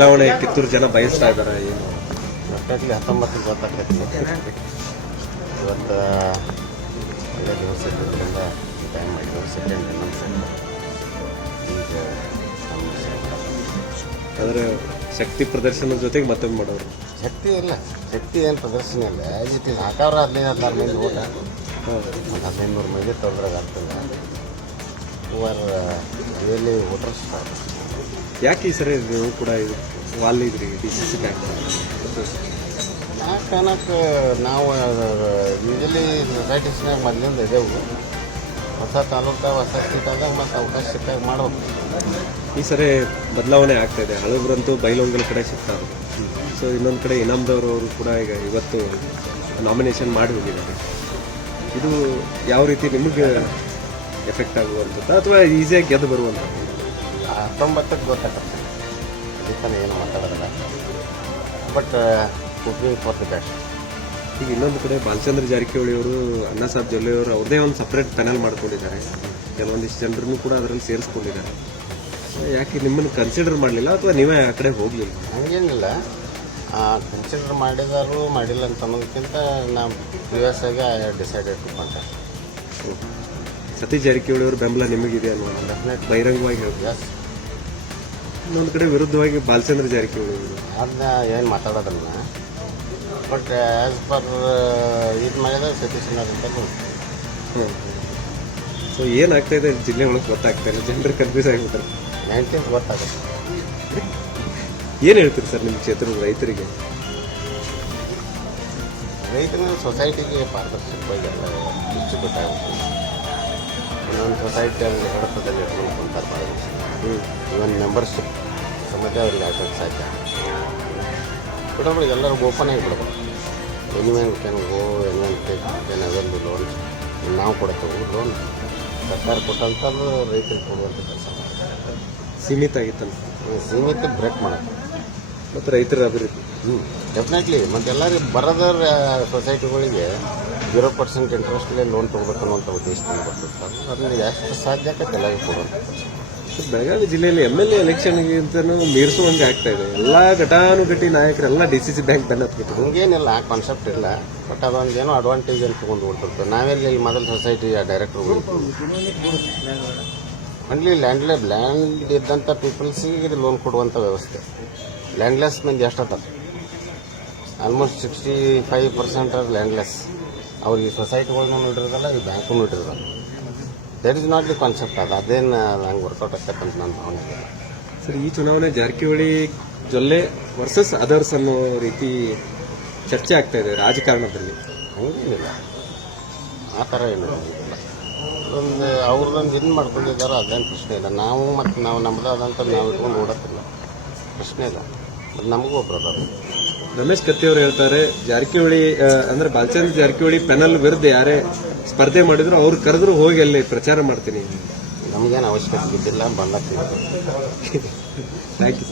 ಬದಲಾವಣೆ ಕಿತ್ತೂರು ಜನ ಬಯಸ್ತಾ ಇದಾರೆ ಏನು? ಡೆಫಿನೆಟ್ಲಿ ಹತ್ತೊಂಬತ್ತು ಗೊತ್ತಾಗ್ತೈತಿ. ಇವತ್ತು ಒಳ್ಳೆ ದಿವಸ ಇರೋದ್ರಿಂದ ಟೈಮ್ ಮಾಡಿದ್ರು ಸೆಕೆಂಡ್ ಈಗ ನಮ್ಮ ಶಕ್ತಿ ಪ್ರದರ್ಶನದ ಜೊತೆಗೆ ಮತ್ತೊಂದು ಮಾಡೋರು. ಶಕ್ತಿ ಇಲ್ಲ. ಶಕ್ತಿ ಏನು ಪ್ರದರ್ಶನ ಇಲ್ಲ. ಈ ಹಾಕವ್ರ ಹದಿನೈದು ಹದಿನಾರು ಮಂದಿ ಊಟ ಒಂದು ಹದಿನೈದು ನೂರು ಮಂದಿ ತೊಂದ್ರೆ ಆಗ್ತದೆ. ಆರ್ ರಿಯಲಿ ವೋಟರ್ಸ್ ಯಾಕೆ ಈ ಸರಿ ನೀವು ಕೂಡ ಇದು ವಾಲ್ ಇದ್ರಿ ಡಿ ಸಿ ಸಿ ಬ್ಯಾಂಕ್ ಆ ಕಾರಣಕ್ಕೆ ನಾವು ಯೂಶಲಿ ಸೊಸೈಟೀಸ್ನಾಗ ಮೊದಲಿಂದ ಇದೇವು. ಹೊಸ ತಾಲೂಕ ಹೊಸ ಸೀಟಾದಾಗ ಮತ್ತು ಅವಕಾಶ ಸಿಕ್ಕಾಗ ಮಾಡಬೇಕು. ಈ ಸರಿ ಬದಲಾವಣೆ ಆಗ್ತಾ ಇದೆ. ಹಳಬ್ರಂತೂ ಬೈಲೊಂಗಲ್ ಕಡೆ ಸಿಗ್ತಾರೆ ಸೊ ಇನ್ನೊಂದು ಕಡೆ ಇನಾಮ್ದವ್ರು ಅವರು ಕೂಡ ಈಗ ಇವತ್ತು ನಾಮಿನೇಷನ್ ಮಾಡಿ ಹೋಗಿದ್ದಾರೆ. ಇದು ಯಾವ ರೀತಿ ನಿಮಗೆ ಎಫೆಕ್ಟ್ ಆಗುವಂಥದ್ದು ಅಥವಾ ಈಸಿಯಾಗಿ ಗೆದ್ದು ಬರುವಂಥದ್ದು? ಹತ್ತೊಂಬತ್ತಕ್ಕೆ ಗೊತ್ತಾಗುತ್ತೆ. ಅದಕ್ಕೆ ಏನು ಮಾತಾಡೋದಿಲ್ಲ. But cooking for the best ಈಗ ಇನ್ನೊಂದು ಕಡೆ ಬಾಲಚಂದ್ರ ಜಾರಕಿಹೊಳಿ ಅವರು ಅಣ್ಣಾ ಸಾಹೇಬ್ ಜೊಲ್ಲೆ ಅವರು ಅವ್ರದೇ ಒಂದು ಸಪ್ರೇಟ್ ಪ್ಯಾನಲ್ ಮಾಡ್ಕೊಂಡಿದ್ದಾರೆ. ಕೆಲವೊಂದಿಷ್ಟು ಜನರನ್ನು ಕೂಡ ಅದರಲ್ಲಿ ಸೇರಿಸ್ಕೊಂಡಿದ್ದಾರೆ. ಯಾಕೆ ನಿಮ್ಮನ್ನು ಕನ್ಸಿಡರ್ ಮಾಡಲಿಲ್ಲ ಅಥವಾ ನೀವೇ ಆ ಕಡೆ ಹೋಗಲಿಲ್ಲ? ಹಂಗೇನಿಲ್ಲ. ಕನ್ಸಿಡರ್ ಮಾಡಿದಾರು ಮಾಡಿಲ್ಲ ಅಂತ ಅನ್ನೋದಕ್ಕಿಂತ ನಾವು ಪ್ರಿವಿಯಸ್ ಆಗಿ decided to contact Satish Jarkiholi ಅವ್ರ ಬೆಂಬಲ ನಿಮಗಿದೆ ಅನ್ನೋ ಡೆಫಿನೆಟ್ ಬಹಿರಂಗವಾಗಿ ಹೇಳ್ತೀವಿ ಇನ್ನೊಂದು ಕಡೆ ವಿರುದ್ಧವಾಗಿ ಬಾಲಚಂದ್ರ ಜಾರಕಿಹೊಳಿ ಅವರು. ಅದನ್ನ ಏನು ಮಾತಾಡೋದಲ್ಲ ಬಟ್ ಆ್ಯಸ್ ಪರ್ ಇದು ಮಾಡಿದ್ರೆ ಸತೀಶ್ ಅಂತ ಸೊ ಏನಾಗ್ತಾ ಇದೆ ಜಿಲ್ಲೆ ಒಳಗೆ ಗೊತ್ತಾಗ್ತಾ ಇಲ್ಲ. ಜನರು ಕನ್ಫ್ಯೂಸ್ ಆಗಿಬಿಟ್ರೆ. ನೈನ್ಟೀನ್ ಗೊತ್ತಾಗುತ್ತೆ. ಏನು ಹೇಳ್ತೀರಿ ಸರ್ ನಿಮ್ಮ ಕ್ಷೇತ್ರದ ರೈತರಿಗೆ? ರೈತರು ಸೊಸೈಟಿಗೆ ಪಾರದರ್ಶಕವಾಗಿ ಎಲ್ಲ ಹೆಚ್ಚು ಗೊತ್ತಾಗುತ್ತೆ ಇನ್ನೊಂದು ಸೊಸೈಟಿಯಲ್ಲಿ ಹಿಡಿತದಲ್ಲಿ ಇಟ್ಕೊಂಡು ಕುಂತಾರೆ ಹ್ಞೂ ಇವನ್ ಮೆಂಬರ್ಶಿಪ್ ಸಮೇತ ಅವ್ರಿಗೆ ಹಾಕಕ್ಕೆ ಸಾಧ್ಯ. ಬಿಡೋದು ಎಲ್ಲರಿಗೂ ಓಪನ್ ಆಗಿ ಬಿಡ್ಬೇಕು. Anyone can go anyone take can avail loan ನಾವು ಕೊಡ್ತೇವೆ. ಲೋನ್ ಸರ್ಕಾರ ಕೊಟ್ಟಂಥದ್ದು ರೈತರಿಗೆ ಕೊಡುವಂಥ ಕೆಲಸ. ಸೀಮಿತ ಆಗಿತ್ತಲ್ಲ? ಸೀಮಿತ ಬ್ರೇಕ್ ಮಾಡೋದು ಮತ್ತು ರೈತರ ಅಭಿವೃದ್ಧಿ. ಹ್ಞೂ ಡೆಫಿನೆಟ್ಲಿ ಮತ್ತು ಎಲ್ಲರಿಗೂ ಬರದ ಸೊಸೈಟಿಗಳಿಗೆ ಜೀರೋ ಪರ್ಸೆಂಟ್ ಇಂಟ್ರೆಸ್ಟ್ಲೇ ಲೋನ್ ತೊಗೋಬೇಕು ಅನ್ನೋಂಥ ಉದ್ದೇಶದಿಂದ ಬರ್ತದೆ ಸರ್. ಅದನ್ನು ಎಷ್ಟು ಸಾಧ್ಯ ಆಗತ್ತೆ ಎಲ್ಲರಿಗೂ ಕೊಡೋದು ಬೆಳಗಾವಿ ಜಿಲ್ಲೆಯಲ್ಲಿ ಎಂ ಎಲ್ ಎ ಎಲೆಕ್ಷನ್ಗೆ ಅಂತಲೂ ಮೀರಿಸುವಂಗೆ ಆಗ್ತಾ ಇದೆ. ಎಲ್ಲ ಘಟಾನುಘಟಿ ನಾಯಕರೆಲ್ಲ ಡಿ ಸಿ ಸಿ ಬ್ಯಾಂಕ್ ಬೆನ್ನ ಹತ್ಬಿಟ್ಟು ಹಂಗೇನಿಲ್ಲ ಆ ಕಾನ್ಸೆಪ್ಟ್ ಇಲ್ಲ. ಬಟ್ ಅದೊಂದು ಏನೋ ಅಡ್ವಾಂಟೇಜ್ ಅಂತ ತೊಗೊಂಡು ಬಿಡ್ತಿರ್ತೇವೆ ನಾವೆಲ್ಲ ಇಲ್ಲಿ ಮೊದಲು ಸೊಸೈಟಿ ಡೈರೆಕ್ಟರ್ ಒನ್ಲಿ ಲ್ಯಾಂಡ್ಲೆ ಲ್ಯಾಂಡ್ ಇದ್ದಂಥ ಪೀಪಲ್ಸಿಗೆ ಲೋನ್ ಕೊಡುವಂಥ ವ್ಯವಸ್ಥೆ ಲ್ಯಾಂಡ್ಲೆಸ್ ಮಂದಿ ಎಷ್ಟು ಅದ almost sixty five percent are landless ಅವ್ರಿಗೆ ಸೊಸೈಟಿಗಳ್ನೂ ಇಟ್ಟಿರೋದಲ್ಲ ಈ bank ಇಟ್ಟಿರೋದಲ್ಲ that is not the concept ಅದು ಅದೇನು ನಂಗೆ ವರ್ಕೌಟ್ ಆಗ್ತಕ್ಕಂಥ ನನ್ನ ಭಾವನೆ. ಇಲ್ಲ ಸರ್ ಈ ಚುನಾವಣೆ ಜಾರಕಿಹೊಳಿ ಜೊಲ್ಲೆ ವರ್ಸಸ್ ಅದರ್ಸ್ ಅನ್ನೋ ರೀತಿ ಚರ್ಚೆ ಆಗ್ತಾ ಇದೆ ರಾಜಕಾರಣದಲ್ಲಿ. ಹಂಗೇನಿಲ್ಲ. ಆ ಥರ ಏನಿಲ್ಲ ಒಂದು ಅವ್ರದ್ದೊಂದು ಏನು ಮಾಡ್ಕೊಂಡಿದ್ದಾರೆ ಅದೇನು ಪ್ರಶ್ನೆ ಇಲ್ಲ. ನಾವು ಮತ್ತು ನಾವು ನಮ್ಮದಾದಂಥ ನಾವು ಇಟ್ಕೊಂಡು ಓಡತ್ತಿಲ್ಲ. ಪ್ರಶ್ನೆ ಇಲ್ಲ. ನಮಗೂ ಒಬ್ಬರು ರಮೇಶ್ ಕತ್ತಿಯವರು ಹೇಳ್ತಾರೆ ಜಾರಕಿಹೊಳಿ ಅಂದ್ರೆ ಬಾಲಚಂದ್ರ ಜಾರಕಿಹೊಳಿ ಪೆನಲ್ ವಿರುದ್ಧ ಯಾರೇ ಸ್ಪರ್ಧೆ ಮಾಡಿದ್ರು ಅವ್ರು ಕರೆದ್ರು ಹೋಗಿ ಅಲ್ಲಿ ಪ್ರಚಾರ ಮಾಡ್ತೀನಿ. ನಮ್ಗೇನು ಅವಶ್ಯಕತೆ ಇದ್ದಿಲ್ಲ ಬಂದಕ್ಕೆ ಥ್ಯಾಂಕ್ ಯು